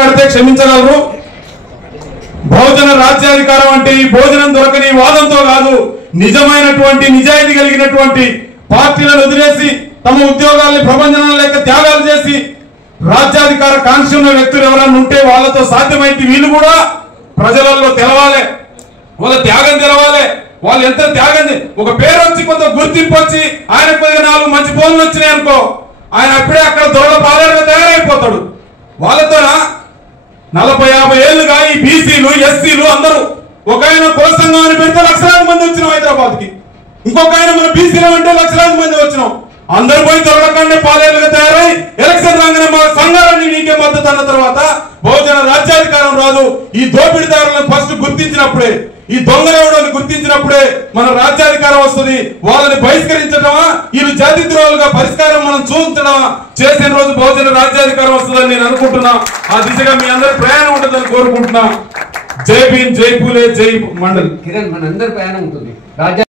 క్షమించగలరు. భోజన రాజ్యాధికారం అంటే ఈ భోజనం దొరకని వాదంతో కాదు, నిజమైనటువంటి నిజాయితీ కలిగినటువంటి పార్టీలను వదిలేసి తమ ఉద్యోగాల్ని ప్రభంజనం లేక త్యాగాలు చేసి రాజ్యాధికార కాంక్ష ఉన్న వ్యక్తులు ఎవరైనా ఉంటే వాళ్ళతో సాధ్యమైతే వీళ్ళు కూడా ప్రజలలో తెలవాలి, వాళ్ళ త్యాగం తెలవాలి. వాళ్ళు ఎంత త్యాగం, ఒక పేరు వచ్చి కొంత గుర్తింపు వచ్చి ఆయన కొద్దిగా 4 మంచి ఫోన్లు వచ్చినాయి అనుకో, ఆయన అప్పుడే అక్కడ దొరల పాలేరుగా తయారైపోతాడు. వాళ్ళతో 40-50 ఏళ్లుగా ఈ బీసీలు ఎస్సీలు అందరూ ఒక ఆయన కుల సంఘం అని పెడితే లక్షలాది మంది వచ్చినాం హైదరాబాద్ కి, ఇంకొక ఆయన మన బీసీలో అంటే లక్షలాది మంది వచ్చినాం. అందరు పోయి దొరకకండి పాలేరుగా తయారై ఎలక్షన్ రాగానే మా సంఘాలన్నీ నీకే మద్దతు అన్న తర్వాత బహుజన రాజ్యాధికారం రాదు. ఈ దోపిడీదారులను ఫస్ట్ గుర్తించినప్పుడే, ఈ దొంగలేవుడని గుర్తించినప్పుడే మన రాజ్యాధికారం వస్తుంది. వాళ్ళని బహిష్కరించడమా, వీళ్ళు జాతి ద్రోహాలుగా పరిష్కారం మనం చూపించడమా చేసిన రోజు బహుజన రాజ్యాధికారం వస్తుందని నేను అనుకుంటున్నా. ఆ దిశగా మీ అందరి ప్రయాణం ఉంటుందని కోరుకుంటున్నా. జై భీమ్, జై పూలే, జై మండల్. కిరణ్, మనందరి ప్రయాణం ఉంటుంది.